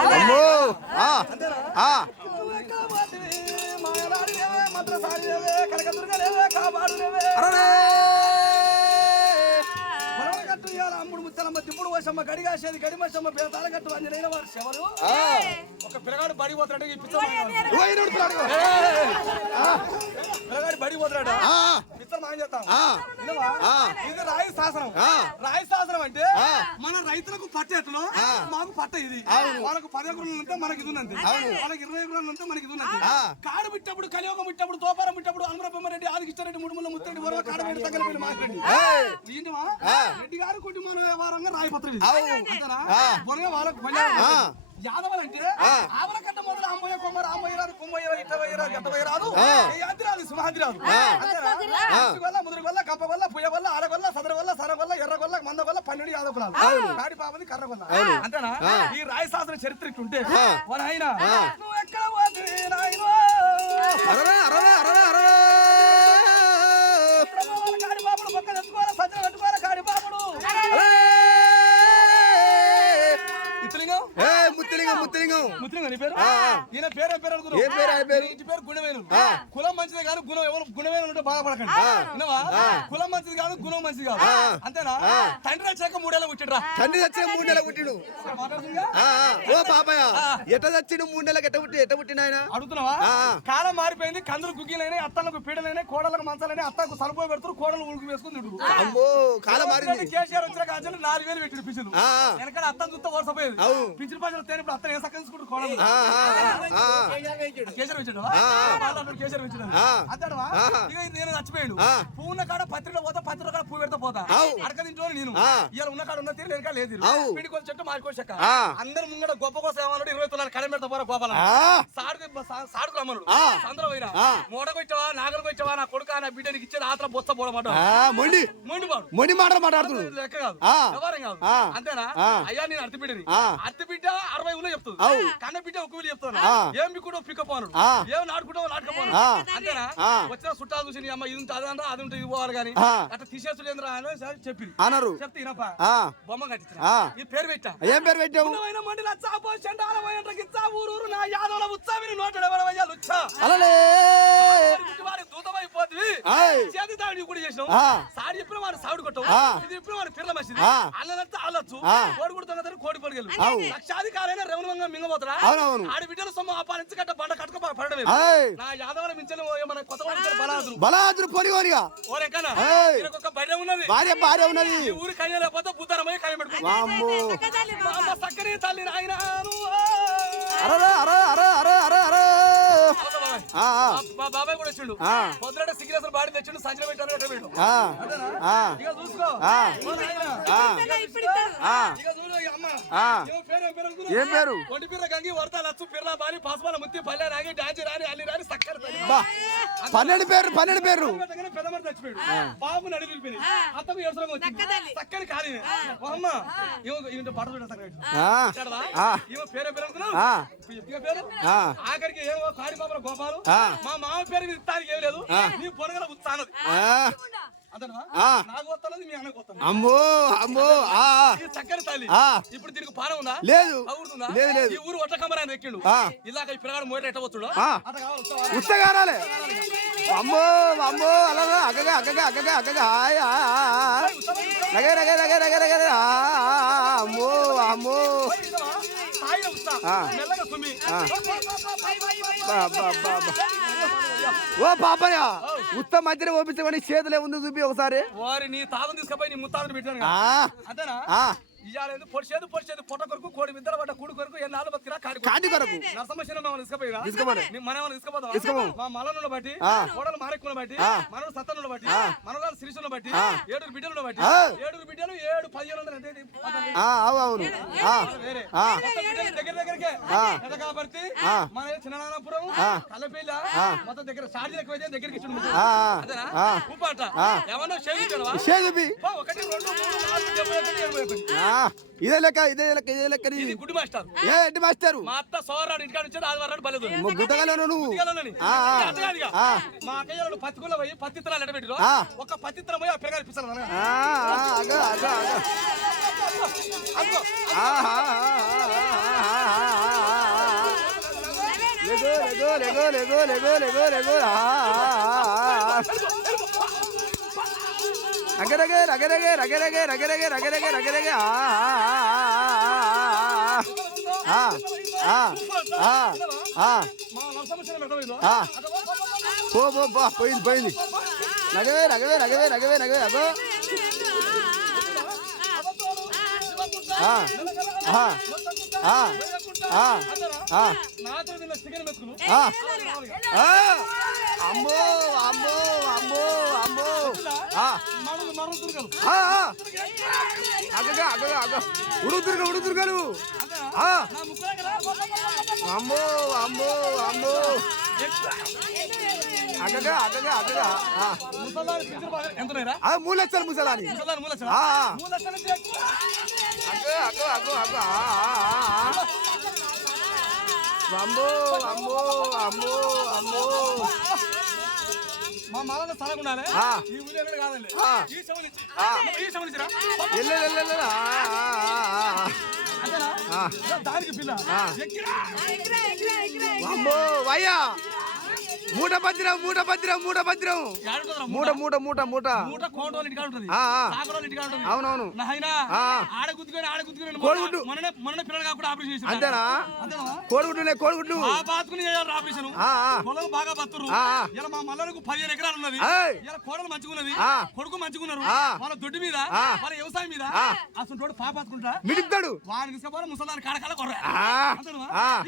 అమ్మో అమ్ముడు ముత్తలమ్మ దిప్పుడు పోసమ్మ గడిగాసేది గడిమసమ్మ తాళగట్టు అంజనైన వారు శవరు ఒక పిల్లగాడు బడిపోతాడు ఈ పిల్లగాడు బడిపోతాడు పిచ్చర్ మాయం చేస్తాం ఇది రాయి శాసనం. రాయి శాసనం అంటే మన రైతులకు పట్ట ఎట్లు మాకు పట్ట ఇది. వాళ్ళకు 10 ఎకరాలు ఉంటే మనకి ఇది ఉన్నది, వాళ్ళకి 20 ఎకరాలు ఉంటే మనకి ఇది ఉన్నది. కాడు బిట్టప్పుడు కలియోగం బిట్టప్పుడు తోపారం బిట్టప్పుడు ఆంధ్రబొమ్మరెడ్డి ఆదికిష్టారెడ్డి ముడుముల ముత్తరెడ్డి వరవ కాడబెట్టి తగ్గలపల్లి మాట్లాడి ఏంటివా రెడ్డి గారు కుటుంబం వ్యవహారంగా రాయపత్రం అంతనా బొరగా వాళ్ళకు యాదవులంటే ఆవరకట్ట మొదలు అమ్మయ్య కొమ్మరు అమ్మయ్యరాదు కుమ్మయ్యరాదు ఇట్టవయ్యరాదు గట్టవయ్యరాదు యాదిరాదు సింహాదిరాదు వల్ల ముదురు వల్ల కప్ప వల్ల పుయ్య వల్ల ఆడ వల్ల సదర వల్ల సర వల్ల ఎర్ర వల్ల మంద వల్ల 12 యాదవులాలు కాడి పాపది కర్ర వల్ల అంతేనా. ఈ రాయి శాస్త్ర చరిత్ర ఇట్టుంటే వాళ్ళ ఆయన నువ్వు ఎక్కడ పోతుంది నాయనో కాడి పాపడు పక్క తెచ్చుకోవాలి సజ్జలు కట్టుకోవాలి కాడి పాపడు ముత్తిలింగం నీ పేరు ఈయన పేరు పేరు ఇంటి పేరు గుణవేలు. కులం మంచిది కాదు గుణం ఎవరు గుణవేలు ఉంటే బాధపడకండి వినవా. కులం మంచిది కాదు గుణం మంచిది కాదు అంతేనా. తండ్రి వచ్చాక 3 ఏళ్ళ పుట్టిడ్రా. తండ్రి వచ్చిన 3 నెలలకు పుట్టిడు. ఓ పాపయ్య ఎట్ట చచ్చిడు 3 నెలలకు ఎట్ట పుట్టిన ఆయన అడుగుతున్నావా. కాలం మారిపోయింది. కందులు గుగ్గిలైనా అత్తలకు పీడలైనా కోడలకు మంచాలైనా అత్తకు సరుపు పెడుతున్నారు కోడలు ఉడుకు వేసుకుని తింటారు. అమ్మో కాలం మారింది. కేసీఆర్ వచ్చిన కాంచెలు 4000 పెట్టిడు పిచ్చులు. వెనకాల అత్తను చూస్తే వరుసపోయేది పిచ్చులు పచ్చలు తేనప్పుడు అత్తను ఏ సక్క తీసుకుంటారు కోడలు కేసీఆర్ వచ్చాడు అంతేడవా. ఇక నేను చచ్చిపోయాడు. పువ్వు ఉన్న కాడ పత్రికలో పోతా పత్రిక కాడ పువ్వు పెడతా పోతా అడక తింటూ నేను ఇలా ఉన్న కాడ ఉన్న తీరు వెనక లేదు పిండి కొంచెం చెట్టు మారికో చెక్క అందరు ముంగడ గొప్ప కోసం ఏమన్నాడు 20 తులాలు కడ పెడతా పోరా గోపాల సాడుకు రమ్మన్నాడు. అందరూ పోయినా మోడకొచ్చావా నాగరకు వచ్చావా నా కొడుక నా బిడ్డనికి ఇచ్చేది ఆత్ర బొత్స పోవడం మొండి మాటలు మాట్లాడుతున్నాడు లెక్క కాదు వ్యవహారం కాదు అంతేనా. అయ్యా నేను అర్తిబిడ్డని అర్తిబిడ్డ 60 ఊళ్ళో చెప్తుంది కన్న బిడ్డ 1 ఊళ్ళు చెప్తాను ఏం కూడా పిక్కపోను ఏం నాటుకుంటావు నాటుకపోను అంతేనా. వచ్చిన చుట్టాలు చూసి నీ అమ్మ ఇది ఉంటుంది అదంటే అది ఉంటుంది ఇది పోవాలి కానీ అట్లా తీసేసులేంద్రా అని చెప్పి అన్నారు. చెప్తే ఇనప బొమ్మ కట్టించిన ఈ పేరు పెట్టా. ఏం పేరు పెట్టావు. ఊరు నా యాదవుల ఉత్సావిని నోటడవయ్యా లుచ్చా దూతమైపోతుంది చేతి దాడి కూడా చేసినావు. సాడి చెప్పిన వాడు సాడు కొట్టవు ఇది చెప్పిన వాడు పిర్ల మసిది అల్లనంతా అల్లొచ్చు కోడి కుడుతున్న కోడి పొడిగలు లక్షాధికారైన రెవెన్యూగా మింగబోతారా ఆడి బిడ్డల సొమ్ము ఆపాదించి కట్ట బండ కట్టుకు పడమే నా యాదవుల మించలు మన కొత్త బలాదురు పొడిగోనిగా ఓరెక్కన ఒక భార్య ఉన్నది భార్య ఉన్నది ఊరి కన్య లేకపోతే బుద్ధరమై కన్య పెట్టుకో సక్కని తల్లి నాయన మా బాబాయ్ కూడా వచ్చిండు పొద్దున సిగ్నేచర్ బాడీ తెచ్చిండు సంచలు పెట్టారు ఇక చూసుకో ఏం పేరు ఒంటి పిర్ర గంగి వరద లచ్చు పిర్ల బాలి పాస్పాల ముత్తి పల్లె రాగి డాజీ రాని అల్లి రాని సక్కర 12 పేరు పెద్దమని చచ్చిపోయాడు. బాబు నడి నిలిపోయి అత్తకు ఏడుసరం వచ్చింది సక్కని ఖాళీ అమ్మ ఇవ పాట పేరు పేరు ఆఖరికి ఏమో కాడి బాబుల గోపాలు మా మామ పేరు ఇస్తానికి ఏం లేదు నీ పొరగల ఉత్సాహం అమ్మో అమ్మో చక్కని తల్లి. ఇప్పుడు దీనికి పానం ఉందా లేదు ఈ ఊరు ఒట్ట కమరాన్ని ఎక్కిండు ఇలాగ ఈ పిల్లగాడు మోట ఎట్ట వచ్చాడు ఉత్తగారాలే అమ్మో అమ్మో అలాగా అగ్గగా అగ్గగా అగ్గగా అగ్గగా అమ్మో అమ్మో ఓ పాపయ్య ఉత్త మధ్యలో ఓపించమని చేతులే ఉంది చూపి ఒకసారి వారి నీ తాతను తీసుకుపోయి నీ ముత్తాతను పెట్టాను అంతేనా. ఇయ్యాలేదు పొడిచేది పొట్ట కొరకు కోడి విద్దర పడ్డ కూడి కొరకు ఎన్నాళ్ళు బతికినా కాడి కొరకు నరసమశీలం మనం తీసుకుపోతాం మా మలను బట్టి కోడలు మారెక్కును బట్టి మనలు సత్తను బట్టి మనలు శ్రీశులను బట్టి 7 బిడ్డలను బట్టి 7 బిడ్డలు 7 15 దగ్గరకే కాబట్టి మన చిన్ననాపురం కల్లపిల్ల మొత్తం దగ్గర ఛార్జీలు ఎక్కువైతే దగ్గరికి ఇచ్చిండు ఉపాట ఏమన్నా ఒకటి 2 3 4 ఇదే లెక్క గుడ్డి మాస్టర్ ఏంటి మాస్టర్ మా అత్త సోమవారం ఇంటికాడ నుంచి ఆదివారం బలేదు మా అక్కయ్య పత్తికుల్లో పోయి పత్తిత్రాలు ఎడబెట్టిరు ఒక పత్తిత్రం పోయి ఆ పిల్లగా ఇప్పిస్తారు రగరగే రగరగే రగరగే రగరగే రగరగే రగరగే పోయింది పోయింది రగవే రగవే రగవే రగవే రగవే అగో అమ్మో అమ్మో అమ్మో అమ్మో అగగా అగగా అగ ఉడుతురుగలు అమ్మో అమ్మో అమ్మో అగగా అగగా అగగా 3 లక్షలు ముసలాని అగో అగో అగో అమ్మో అమ్మో అమ్మో అమ్మో మా మామన్న సరగుండాలే ఈ ఊళ్ళో ఎక్కడ కాదండి ఈ సౌలి ఈ సౌలిరా అంతేనా దానికి పిల్ల ఎక్కిరా అమ్మో వయ్యా మూట భద్రం మూట భద్రం మూట భద్రం మూట మూట మూట మూట మూట కోటోలు ఇంటికాడ ఉంటది సాగరోలు ఇంటికాడ ఉంటది అవునవును నాయనా ఆడ గుద్దుకొని కోడిగుడ్డు మొన్న పిల్లలు కాకుండా ఆపరేషన్ చేశారు అంతేనా కోడిగుడ్లు ఆ బాతుకుని చేయాలి ఆపరేషన్ పొలం బాగా బతురు ఇలా మా మల్లలకు 15 ఎకరాలు ఉన్నది ఇలా కోడలు మంచుకున్నది కొడుకు మంచుకున్నారు వాళ్ళ దొడ్డి మీద వాళ్ళ వ్యవసాయం మీద అసలు తోడు పాపాతుకుంటా మిడుతాడు వాడిని తీసుకుపోవాలి ముసలాన్ని కాడకాల కొర్ర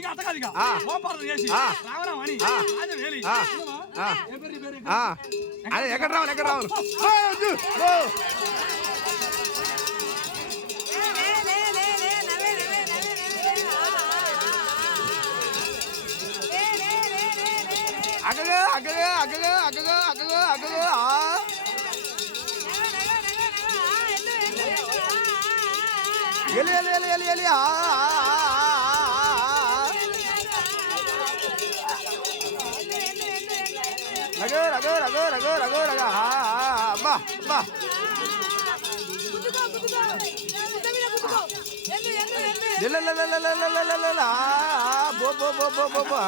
ఇక అత్తకాదు ఇక ఓం పాలన చేసి రావడం అని అదే వేలి ఎక్కడ రావాలి ఎక్కడ రావాలి అగగా అగగా అగగా అగగా అగగా అగగా ఎలి ఎలి ఎలి ఎలి ఎలి రగో రగో రగో రగో రగో రగ అబ్బా అబ్బా బో బో బో బో బో బో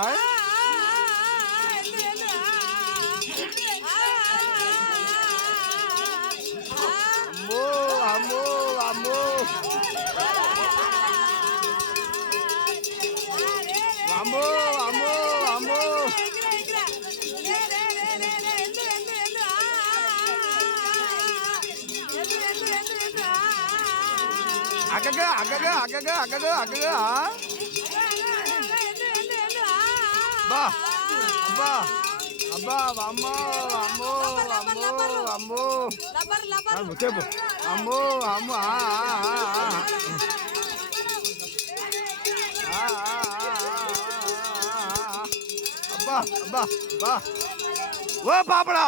అమ్మో అమ్మో అమ్మో అమ్మో అమ్మో అగగా అగగా అగగా అగగా అగగా బా అబ్బా అబ్బా అమ్మో అమ్మో అమ్మో అమ్మో చెప్పు అమ్మో అమ్మో అబ్బా అబ్బా అబ్బా ఓ పాపడా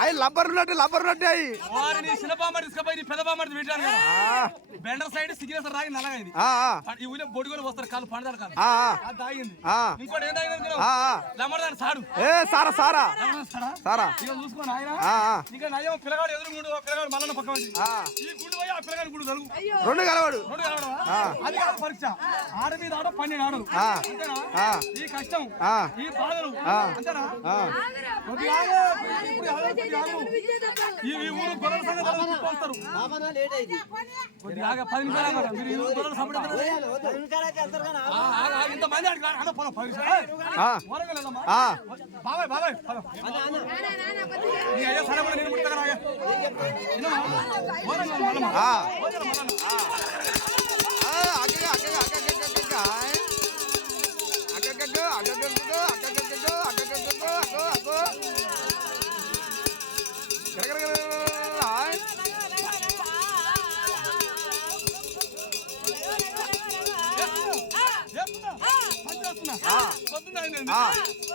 అవి లబ్బర్ ఉన్నట్టు అయ్యి వారిని చిన్న బామ్మడి తీసుకుపోయి పెద్ద బామ్మడి పెట్టాను కదా బెండర్ సైడ్ సిగ్నేచర్ రాగి నల్లగైంది ఈ ఊళ్ళో బొడిగోలు వస్తారు కాళ్ళు పండదారు కాదు అది తాగింది ఇంకోటి ఏం తాగింది లమ్మడదాన్ని సాడు సారా సారా సారా ఇక చూసుకోండి ఆయన ఇక నయ్యం పిల్లగాడు ఎదురు గుండు పిల్లగాడు మల్లన్న పక్క ఈ గుండు పోయి ఆ పిల్లగాడి గుండు కలుగు రెండు కలవాడు అది కాదు పరీక్ష ఆడ మీద ఆడ 12 ఆడలు అంతేనా ఈ కష్టం ఈ బాధలు అంతేనా ఈ ఊరు గొర్రెల సంగతి వస్తారు కొద్దిగా 10 నిమిషాలు మీరు ఈ ఊరు గొర్రెల సంబంధించిన ఇంతమంది అడిగారు బాబాయ్ బాబాయ్ అయ్యా సరే కూడా నేను ముడతా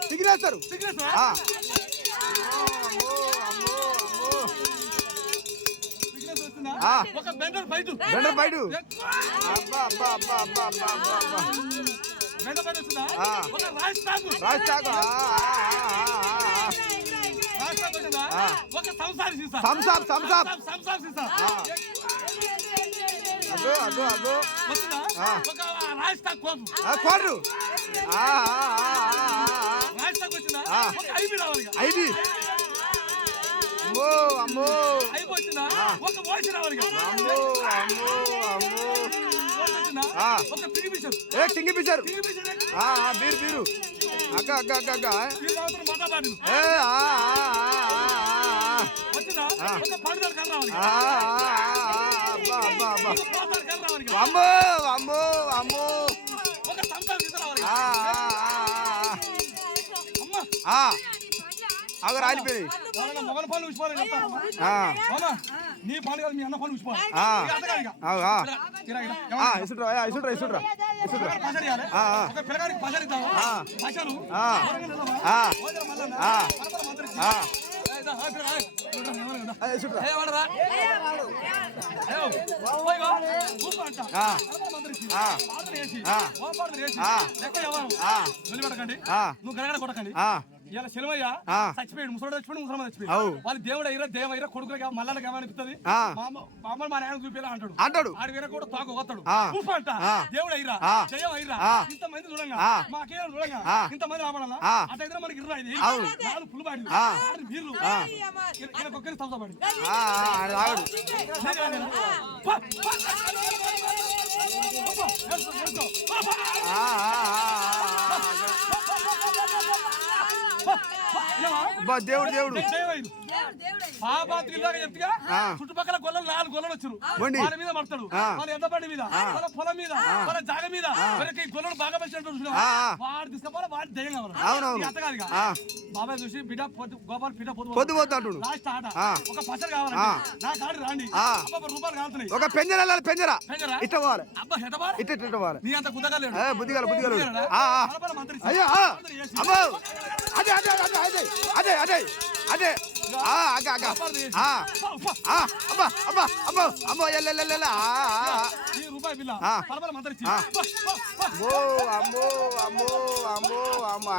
సిగ్నేచర్ ఒక బెండర్ బయట అబ్బా అబ్బా అబ్బా అబ్బా అబ్బా అబ్బా అబ్బా బెండర్ బయట వస్తుందా ఒక రాజ్ ఒక సంసారి సీసా సంసార్ సీసా అగో అగో అగో వస్తుందా ఒక రాజ్ కోరు ఒక ఐదు రావాలి. ఐదు అమ్మో అమ్మో అయిపోతుందా ఒక వాయిస్ రావాలి. అమ్మో అమ్మో అమ్మో ఒక కింగ్ఫిషర్. ఏ కింగ్ఫిషర్ బీరు బీరు అక్క అక్క అక్క అక్క ఏ వచ్చిందా ఒక పండుగ కర్ర రావాలి. అబ్బా అబ్బా అబ్బా పోతారు కర్ర రావాలి. అమ్మో అమ్మో అమ్మో ఒక సంతానం తీసుకురావాలి. అవి రాలిపోయి మొగల పనులు ఉచిపోవాలి చెప్తాను. నీ పని కాదు మీ అన్న పని ఉచిపోవాలి. ఒక పిల్లగాడికి పసరు ఇద్దాము. పసరు నిలబెట్టకండి. నువ్వు గడగడ కొట్టకండి. ఇలా శిలవయ్య చచ్చిపోయాడు. ముసడు చచ్చిపోయాడు. ముసలమ్మ చచ్చిపోయాడు. వాళ్ళు దేవుడు అయ్యారా దేవయ్యారా కొడుకులకి మల్లకి ఏమనిపిస్తుంది. మామూలు మా నాయన చూపేలా అంటాడు. ఆడు వేరే కూడా తాకు వస్తాడు. అంట దేవుడు అయ్యారా జయం అయ్యారా ఇంతమంది చూడంగా మాకేం చూడంగా ఇంతమంది రాబడాలా అటైతే మనకి ఇర్రా ఇది నాలుగు పులు పాడి వీళ్ళు ఒక్కరి సంవత్సరం దేవుడు దేవుడు చుట్టుపక్కల గొల్లలు 4 గొల్లలు వచ్చారు. వాళ్ళ మీద పడతాడు. వాళ్ళ ఎద్దబండి మీద వాళ్ళ పొలం మీద వాళ్ళ జాగ మీద గొల్లలు బాగా పెంచినట్టు వాడు తీసుకపోవాలి. వాడి దయ్యం కావాలి. అత్తగాదిగా బాబాయ్ చూసి బిడ్డ గోపాల్ బిడ్డ పొద్దు పోతాడు. లాస్ట్ ఆట ఒక పచ్చడి కావాలి. నా కాడి రాండి. రూపాయలు కాలుతున్నాయి. ఒక పెంజరా పెంజరా ఇట్ట పోవాలి. అబ్బా హెటబాలి ఇట్ట ఇట్ట పోవాలి. నీ అంత కుదగలేడు. బుద్ధిగాల బుద్ధిగాల అయ్యో అమ్మో అదే అదే అదే అదే అదే అదే అక్క అక్క అబ్బా అబ్బా అబ్బో అమ్మో ఎల్లెల్లెల్ల రూపాయి బిల్ల అమ్మో అమ్మో అమ్మో అమ్మో అమ్మా